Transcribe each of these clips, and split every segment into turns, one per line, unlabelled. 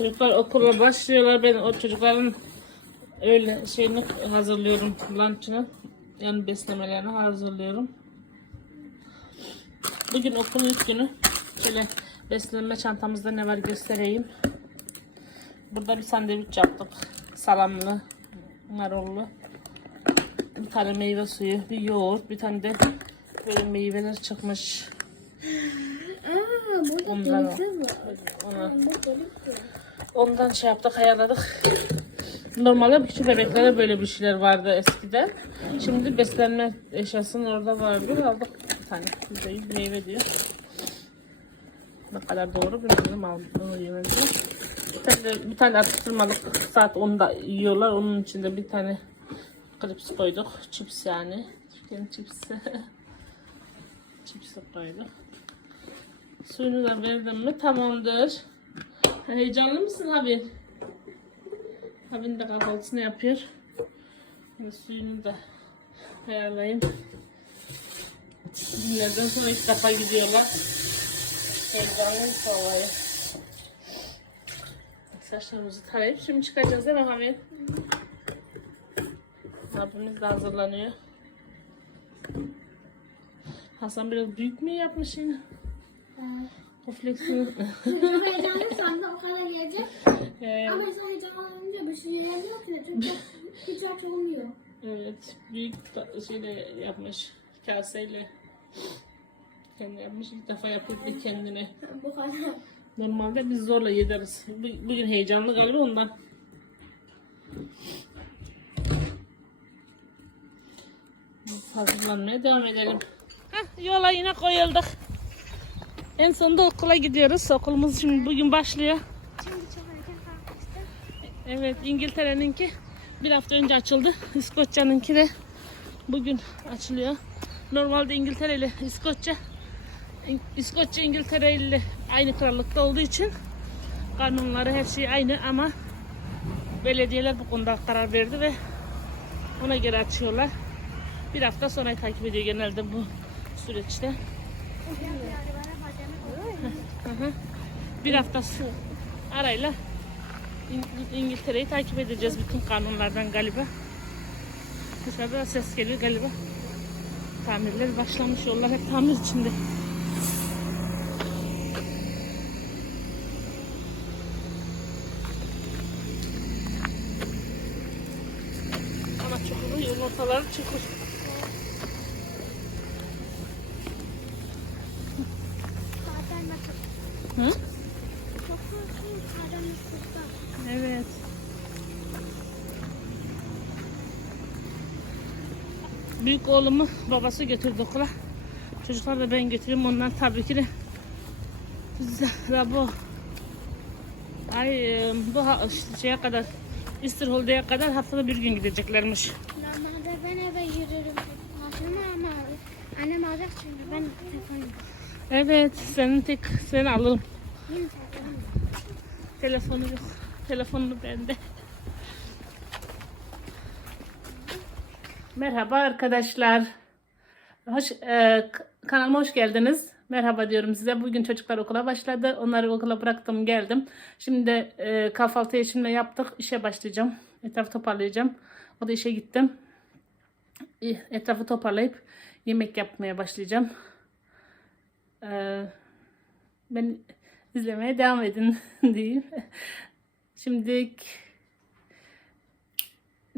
Çocuklar okula başlıyorlar. Ben o çocukların öyle şeyini hazırlıyorum. Lunch'ını. Yani beslemelerini hazırlıyorum. Bugün okulun ilk günü. Şöyle beslenme çantamızda ne var göstereyim. Burada bir sandviç yaptık. Salamlı, marullu. Bir tane meyve suyu, bir yoğurt, bir tane de böyle meyveler çıkmış.
Aa, burada
Ondan, ona. Ondan şey yaptık, ayarladık. Normalde küçük bebeklere böyle bir şeyler vardı eskiden. Şimdi beslenme eşyasının orada vardı. Aldık bir tane. Yüzde yüz meyve diyor. Ne kadar doğru bilmiyorum aldım yemedi. Bir tane, bir tane atıştırmalık saat 10'da yiyorlar. Onun içinde bir tane klips koyduk. Chips yani. Chicken chipsi. Chipsi koyduk. Suyunu da verdim mi tamamdır. Heyecanlı mısın Habib? Habib'in de kahvaltısını yapıyor. Şimdi suyunu da ayarlayayım. Günlerden sonra ilk defa gidiyorlar. Heyecanlıyım havaya. Saçlarımızı tarayıp şimdi çıkacağız değil mi Habib? Abimiz de hazırlanıyor. Hasan biraz büyük mü yapmış yine? Kompleksini.
Heyecanlı sandım o kadar gelecek.
Ee,
Ama insan heyecanlanınca bir şey yiyemiyor ki. Çünkü hiç aç olmuyor.
evet, büyük şeyle yapmış. Kaseyle. Kendi yapmış. ilk defa bir kendine.
Bu kadar.
Normalde biz zorla yederiz. Bu- Bugün heyecanlı galiba ondan. Hazırlanmaya devam edelim. Heh, yola yine koyulduk. En sonunda okula gidiyoruz. Okulumuz şimdi bugün başlıyor. Evet İngiltere'ninki bir hafta önce açıldı. İskoçya'nınki de bugün açılıyor. Normalde İngiltere ile İskoçya İskoçya İngiltere ile aynı krallıkta olduğu için kanunları her şey aynı ama belediyeler bu konuda karar verdi ve ona göre açıyorlar. Bir hafta sonra takip ediyor genelde bu süreçte. Hı Bir hafta arayla İng- İngiltere'yi takip edeceğiz bütün kanunlardan galiba. Dışarıda ses geliyor galiba. Tamirler başlamış yollar hep tamir içinde. Ama çukuru yolun ortaları çukur.
Zaten bakın.
Hı? Evet. Büyük oğlumu babası götürdü okula. Çocuklar da ben götürüyorum. Onlar tabii ki de bu ay e, bu şeye kadar İstirholde'ye kadar haftada bir gün gideceklermiş.
Normalde ben eve yürürüm. Ama annem alacak çünkü ben telefonum.
Evet, senin tek seni alırım. Telefonu yok. Telefonunu bende. Merhaba arkadaşlar. Hoş, e, kanalıma hoş geldiniz. Merhaba diyorum size. Bugün çocuklar okula başladı. Onları okula bıraktım geldim. Şimdi e, kahvaltıyı şimdi yaptık. İşe başlayacağım. Etrafı toparlayacağım. O da işe gittim. Etrafı toparlayıp yemek yapmaya başlayacağım. E, ben izlemeye devam edin diyeyim. Şimdi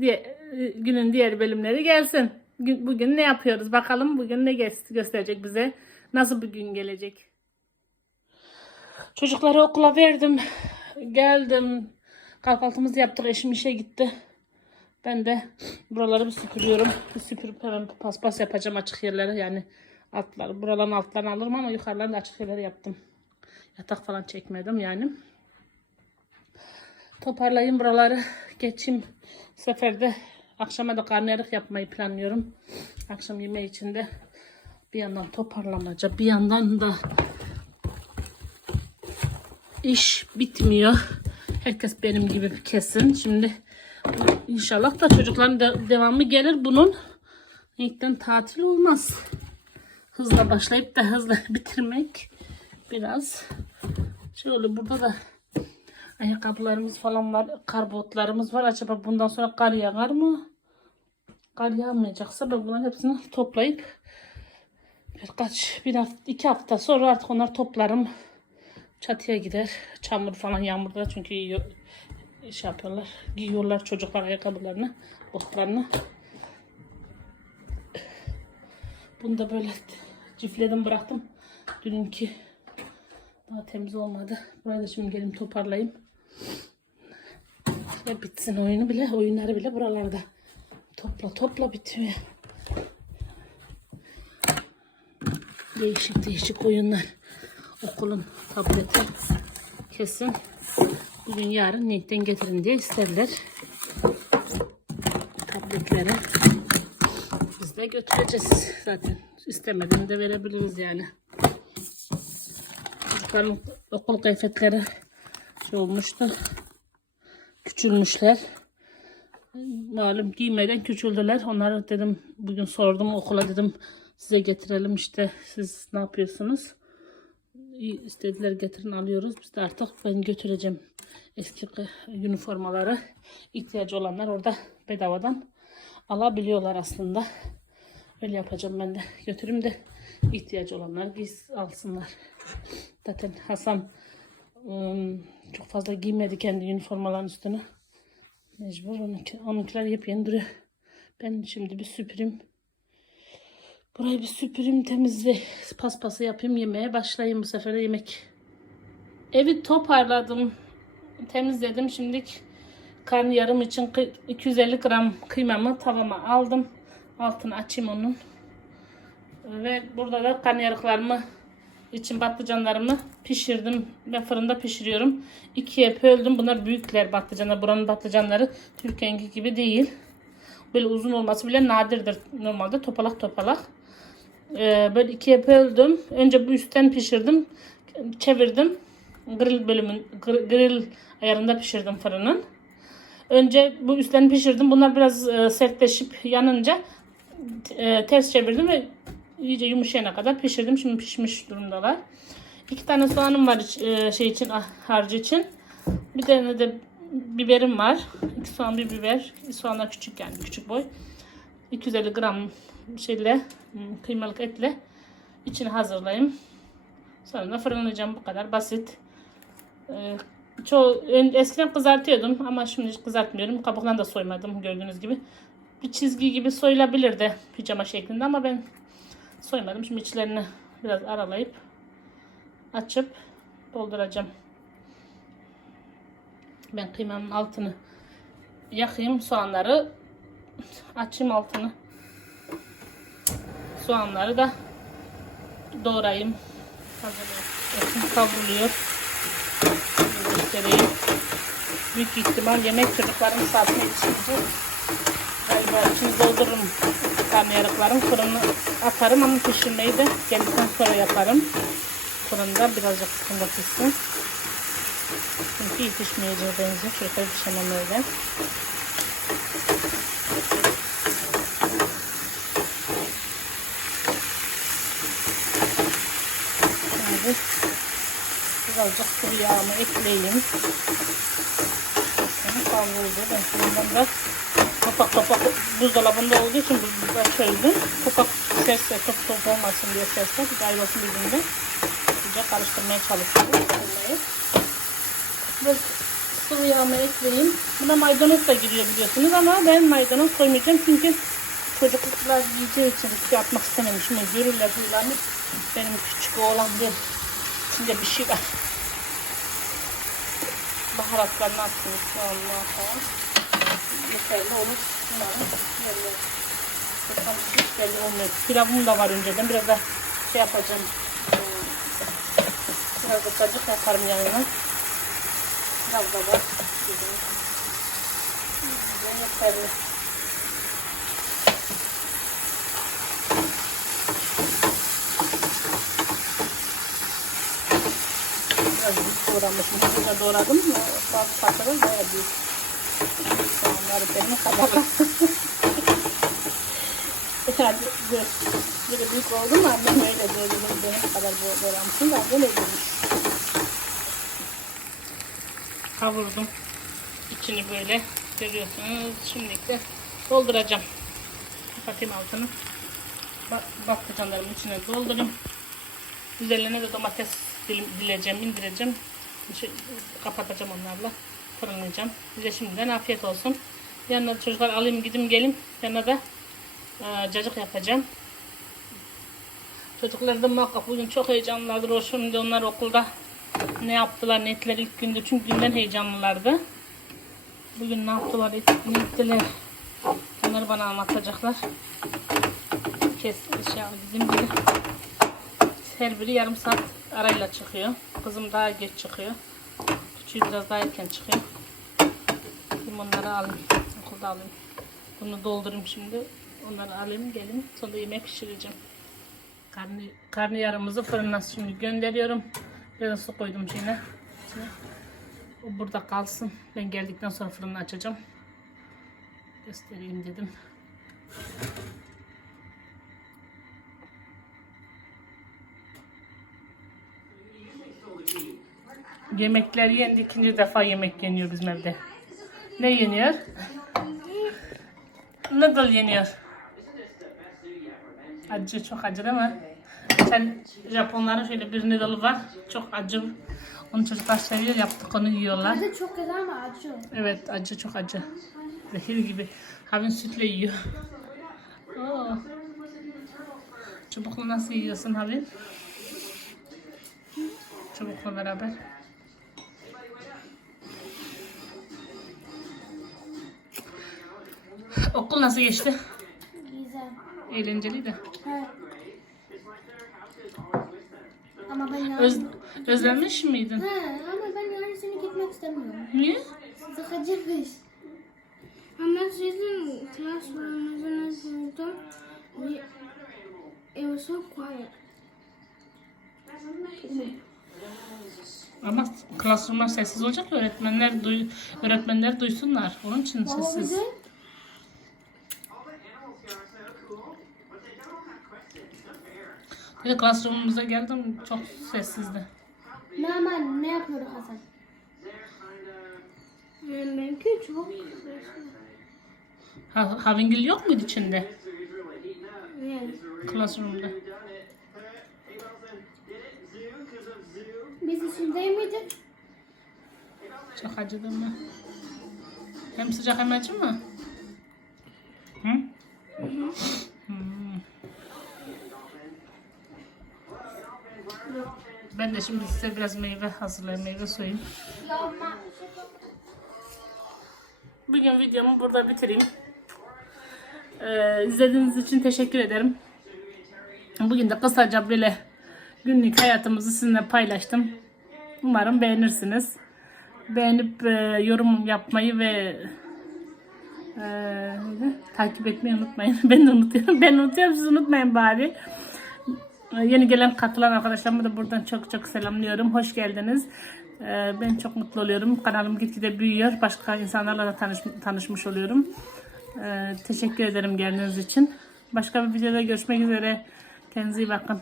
diye, günün diğer bölümleri gelsin. Gün- Bugün ne yapıyoruz? Bakalım bugün ne gö- gösterecek bize? Nasıl bir gün gelecek? Çocukları okula verdim. Geldim. Kahvaltımızı yaptık. Eşim işe gitti. Ben de buraları bir süpürüyorum. Bir süpürüp hemen paspas yapacağım açık yerlere. Yani altları, buraların altlarını alırım ama yukarılarını açık yerlere yaptım. Yatak falan çekmedim yani. Toparlayayım buraları. Geçeyim. Bu sefer de akşama da karnıyarık yapmayı planlıyorum. Akşam yemeği için de bir yandan toparlamaca bir yandan da iş bitmiyor. Herkes benim gibi kesin. Şimdi inşallah da çocukların de- devamı gelir bunun. İlkten tatil olmaz. Hızla başlayıp da hızla bitirmek biraz oluyor. Burada da Ayakkabılarımız falan var. Kar botlarımız var. Acaba bundan sonra kar yağar mı? Kar yağmayacaksa ben bunların hepsini toplayıp birkaç bir hafta iki hafta sonra artık onları toplarım. Çatıya gider. Çamur falan yağmurda çünkü şey yapıyorlar. Giyiyorlar çocuklar ayakkabılarını, botlarını. Bunu da böyle cifledim bıraktım. Dününki daha temiz olmadı. Burayı da şimdi gelin toparlayayım. Ya bitsin oyunu bile, oyunları bile buralarda. Topla topla bitiyor. Değişik değişik oyunlar. Okulun tableti kesin bugün yarın Nick'ten getirin diye isterler. Tabletleri. Biz de götüreceğiz zaten. İstemediğini de verebiliriz yani. Çocukların okul kıyafetleri şey olmuştu. Küçülmüşler. Malum giymeden küçüldüler. Onları dedim bugün sordum okula dedim size getirelim işte siz ne yapıyorsunuz? İstediler getirin alıyoruz. Biz de artık ben götüreceğim eski üniformaları. ihtiyacı olanlar orada bedavadan alabiliyorlar aslında. Öyle yapacağım ben de. Götürüm de ihtiyacı olanlar giys alsınlar. Zaten Hasan ım, çok fazla giymedi kendi üniformaların üstüne. Mecbur onunki, onunkiler yepyeni duruyor. Ben şimdi bir süpüreyim. Burayı bir süpüreyim temizle paspası yapayım yemeğe başlayayım bu sefer de yemek. Evi toparladım. Temizledim. Şimdi karnıyarım için kı- 250 gram kıymamı tavama aldım. Altını açayım onun. Ve burada da karnıyarıklarımı için patlıcanlarımı pişirdim. Ben fırında pişiriyorum. İkiye böldüm. Bunlar büyükler patlıcanlar. Buranın patlıcanları Türkiye'ninki gibi değil. Böyle uzun olması bile nadirdir normalde. Topalak topalak. Ee, böyle ikiye böldüm. Önce bu üstten pişirdim. Çevirdim. Grill bölümün gr- grill ayarında pişirdim fırının. Önce bu üstten pişirdim. Bunlar biraz e, sertleşip yanınca e, ters çevirdim ve iyice yumuşayana kadar pişirdim. Şimdi pişmiş durumdalar. İki tane soğanım var e, şey için ah, harcı için. Bir tane de biberim var. İki soğan bir biber. Soğanlar küçük yani küçük boy. 250 gram şeyle hmm, kıymalık etle içini hazırlayayım. Sonra da fırınlayacağım bu kadar basit. Ee, çoğu eskiden kızartıyordum ama şimdi hiç kızartmıyorum. Kabuklarını da soymadım gördüğünüz gibi. Bir çizgi gibi soyulabilir de pijama şeklinde ama ben soymadım. Şimdi içlerini biraz aralayıp açıp dolduracağım. Ben kıymamın altını yakayım soğanları açayım altını. Soğanları da doğrayayım. Hazırlayayım. Kavruluyor. Göstereyim. Büyük ihtimal yemek çocukların saatine yetişecek. Galiba içini doldururum karnıyarıkların. Fırını atarım ama pişirmeyi de geldikten sonra yaparım. Fırında birazcık sıkıntı pişsin. Çünkü yetişmeyeceği benziyor. Çocuklar pişemem öyle. Şimdi birazcık sıvı yağımı ekleyeyim. Kavruldu. Ben bundan biraz kapak kapak buzdolabında olduğu için buzda çözdüm. Kapak serse çok soğuk olmasın diye serse bir ayrılsın birbirine. Güzel karıştırmaya çalışıyorum. Biraz sıvı yağımı ekleyeyim. Buna maydanoz da giriyor biliyorsunuz ama ben maydanoz koymayacağım çünkü çocuklar yiyeceği için riske atmak istemedim. Şimdi görürler huylarını. Benim küçük oğlan diye içinde bir şey var. Baharatlarını attım soğanlar falan. Yeterli olur. Bunların yerleri. Bakalım hiç belli olmuyor. Pilavım da var önceden. Biraz da şey yapacağım. Ee, Biraz da cacık yaparım yanına. Biraz da var. Yeterli. Biraz doğramışım. Şurada doğradım. Bazı parçalar bayağı büyük. Soğanları benim kadar. yani böyle, büyük oldu mu annem öyle böyle benim kadar doğramışım da böyle demiş. kavurdum. İçini böyle görüyorsunuz. Şimdi de dolduracağım. Kapatayım altını. Bak, patlıcanlarımın içine doldurayım. Üzerine de domates dilim, dileceğim, indireceğim. Şey, kapatacağım onlarla. Fırınlayacağım. Size şimdiden afiyet olsun. Yanına çocuklar alayım gidim gelin. Yanına da e, cacık yapacağım. Çocuklar da muhakkak bugün çok heyecanlılardır. O şimdi onlar okulda ne yaptılar, ne ettiler ilk günde. Çünkü günden heyecanlılardı. Bugün ne yaptılar, ne ettiler. Onları bana anlatacaklar. Kes, şey, bizim gibi her biri yarım saat arayla çıkıyor. Kızım daha geç çıkıyor. Küçüğü biraz daha erken çıkıyor. Limonları alayım. Okulda alayım. Bunu doldurayım şimdi. Onları alayım gelin. Sonra yemek pişireceğim. Karnı, karnıyarımızı fırına şimdi gönderiyorum. Biraz su koydum. İçine. O burada kalsın. Ben geldikten sonra fırını açacağım. Göstereyim dedim. Yemekler yendi. ikinci defa yemek yeniyor bizim evde. Ne yeniyor? Noodle yeniyor. Acı çok acı değil mi? Sen Japonların şöyle bir noodle var. Çok acı. Onu çocuklar seviyor. Yaptık onu yiyorlar.
Tadı çok güzel ama acı.
Evet acı çok acı. Zehir gibi. Havin sütle yiyor. Oo. Çubukla nasıl yiyorsun Havin? Çubukla beraber. Okul nasıl geçti?
Güzel.
Eğlenceliydi.
Evet. Ama ben yarın...
Öz, özlenmiş miydin?
He, ama ben yarın seni gitmek istemiyorum.
Niye?
Sıkıcı kış. Ama sizin classroom'unuzun sınıfta it was so quiet.
Ama klasörler sessiz olacak öğretmenler duy, öğretmenler duysunlar. Onun için sessiz.
bize
Bir de classroom'umuza geldim çok sessizdi.
Mama ne yapıyor Hasan? Benimki çok
Ha, Havingil yok muydu içinde?
Yani
Classroom'da.
biz içinde miydik?
Çok acıdı mı? Hem sıcak hem acı mı? Hı? Hmm. Ben de şimdi size biraz meyve hazırlayayım, meyve soyayım. Bugün videomu burada bitireyim. Ee, izlediğiniz için teşekkür ederim. Bugün de kısaca böyle günlük hayatımızı sizinle paylaştım. Umarım beğenirsiniz. Beğenip e, yorum yapmayı ve e, takip etmeyi unutmayın. ben de unutuyorum. Ben unutuyorum siz unutmayın bari. Ee, Yeni gelen katılan arkadaşlarımı da buradan çok çok selamlıyorum. Hoş geldiniz. Ee, Ben çok mutlu oluyorum. Kanalım gitgide büyüyor. Başka insanlarla da tanış, tanışmış oluyorum. Ee, Teşekkür ederim geldiğiniz için. Başka bir videoda görüşmek üzere. Kendinize iyi bakın.